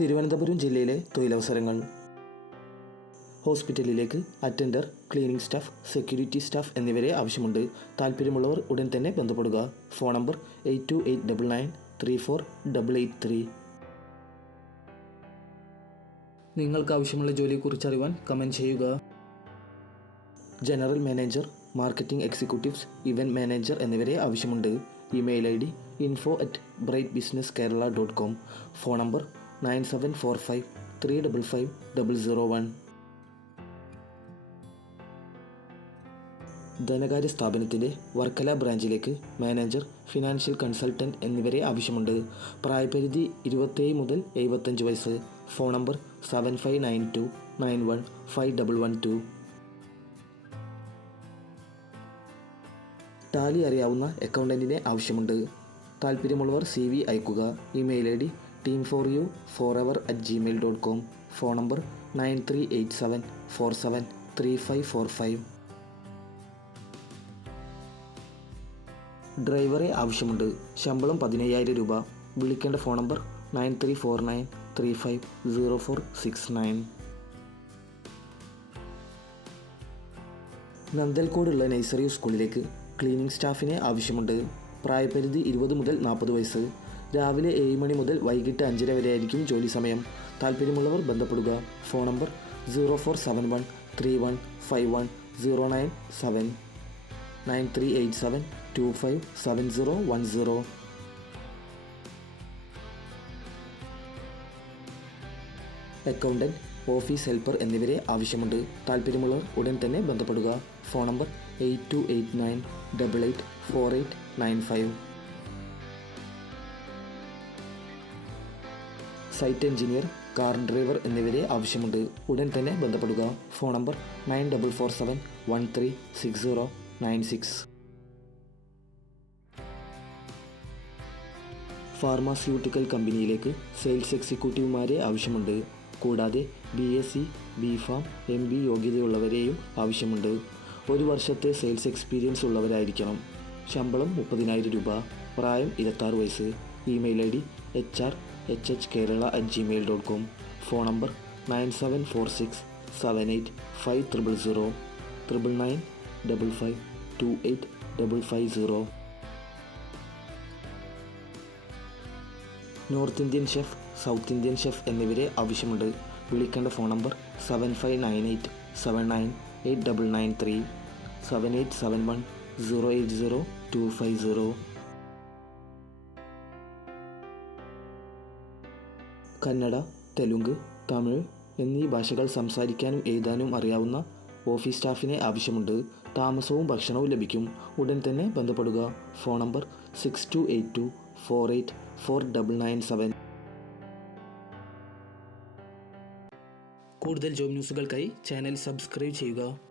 തിരുവനന്തപുരം ജില്ലയിലെ തൊഴിലവസരങ്ങൾ. ഹോസ്പിറ്റലിലേക്ക് attender cleaning staff security staff എന്നിവരെ ആവശ്യമുണ്ട്. താല്പര്യമുള്ളവർ ഉടൻ തന്നെ ബന്ധപ്പെടുക. Phone number eight two eight double nine three four double eight three. നിങ്ങൾക്ക് ആവശ്യമുള്ള ജോലിയെക്കുറിച്ച് അറിയുവാൻ കമന്റ് ചെയ്യുക. General manager marketing executives event manager എന്നിവരെ ആവശ്യമുണ്ട്. Email I D info at bright business Kerala dot com phone number nine seven four five three double five double zero one ധനകാര്യ സ്ഥാപനത്തിന്റെ വർക്കല ബ്രാഞ്ചിലേക്ക് മാനേജർ ഫിനാൻഷ്യൽ കൺസൾട്ടന്റ് എന്നിവരെ ആവശ്യമുണ്ട്. പ്രായപരിധി ഇരുപത്തേഴ് മുതൽ എഴുപത്തഞ്ച് വയസ്സ്. Phone number seven five nine two nine one five double one two. Tally അറിയാവുന്ന അക്കൗണ്ടന്റിനെ ആവശ്യമുണ്ട്. താല്പര്യമുള്ളവർ സി വി അയക്കുക email I D team for you forever at Gmail dot com phone number nine three eight seven four seven three five four five ഡ്രൈവറെ ആവശ്യമുണ്ട്. ശമ്പളം പതിനയ്യായിരം രൂപ. വിളിക്കേണ്ട phone number nine three four nine three five zero four six nine നന്ദൽക്കോടുള്ള nursery സ്കൂളിലേക്ക് cleaning സ്റ്റാഫിനെ ആവശ്യമുണ്ട്. പ്രായപരിധി ഇരുപത് മുതൽ നാൽപ്പത് വയസ്സ്. രാവിലെ ഏഴ് മണി മുതൽ വൈകിട്ട് അഞ്ചര വരെയായിരിക്കും ജോലി സമയം. താല്പര്യമുള്ളവർ ബന്ധപ്പെടുക. Phone number zero four seven one three one five one zero nine seven nine three eight seven two five seven zero one zero. Accountant office helper എന്നിവരെ ആവശ്യമുണ്ട്. താല്പര്യമുള്ളവർ ഉടൻ തന്നെ ബന്ധപ്പെടുക. Phone number eight two eight nine double eight four eight nine five. Site engineer car driver എന്നിവരെ ആവശ്യമുണ്ട്. ഉടൻ തന്നെ ബന്ധപ്പെടുക. Phone number nine double four seven one three six zero nine six. Pharmaceutical കമ്പനിയിലേക്ക് സെയിൽസ് എക്സിക്യൂട്ടീവുമാരെ ആവശ്യമുണ്ട്. കൂടാതെ B S C B pharm M B യോഗ്യതയുള്ളവരെയും ആവശ്യമുണ്ട്. ഒരു വർഷത്തെ സെയിൽസ് എക്സ്പീരിയൻസ് ഉള്ളവരായിരിക്കണം. ശമ്പളം മുപ്പതിനായിരം രൂപ. പ്രായം ഇരുപത്താറ് വയസ്സ്. Email I D H R H H Kerala at Gmail dot com phone number nine seven four six seven eight five triple zero triple nine double five two eight double five zero north Indian chef south Indian chef എന്നിവരെ ആവശ്യമുണ്ട്. വിളിക്കേണ്ട phone number seven five nine eight seven nine eight double nine three seven eight seven one zero eight zero two five zero Kannada Telugu Tamil എന്നീ ഭാഷകൾ സംസാരിക്കാനും എഴുതാനും അറിയാവുന്ന office സ്റ്റാഫിനെ ആവശ്യമുണ്ട്. താമസവും ഭക്ഷണവും ലഭിക്കും. ഉടൻ തന്നെ ബന്ധപ്പെടുക. Phone number six two eight two four eight four double nine seven കൂടുതൽ ജോബ് ന്യൂസുകൾക്കായി ചാനൽ സബ്സ്ക്രൈബ് ചെയ്യുക.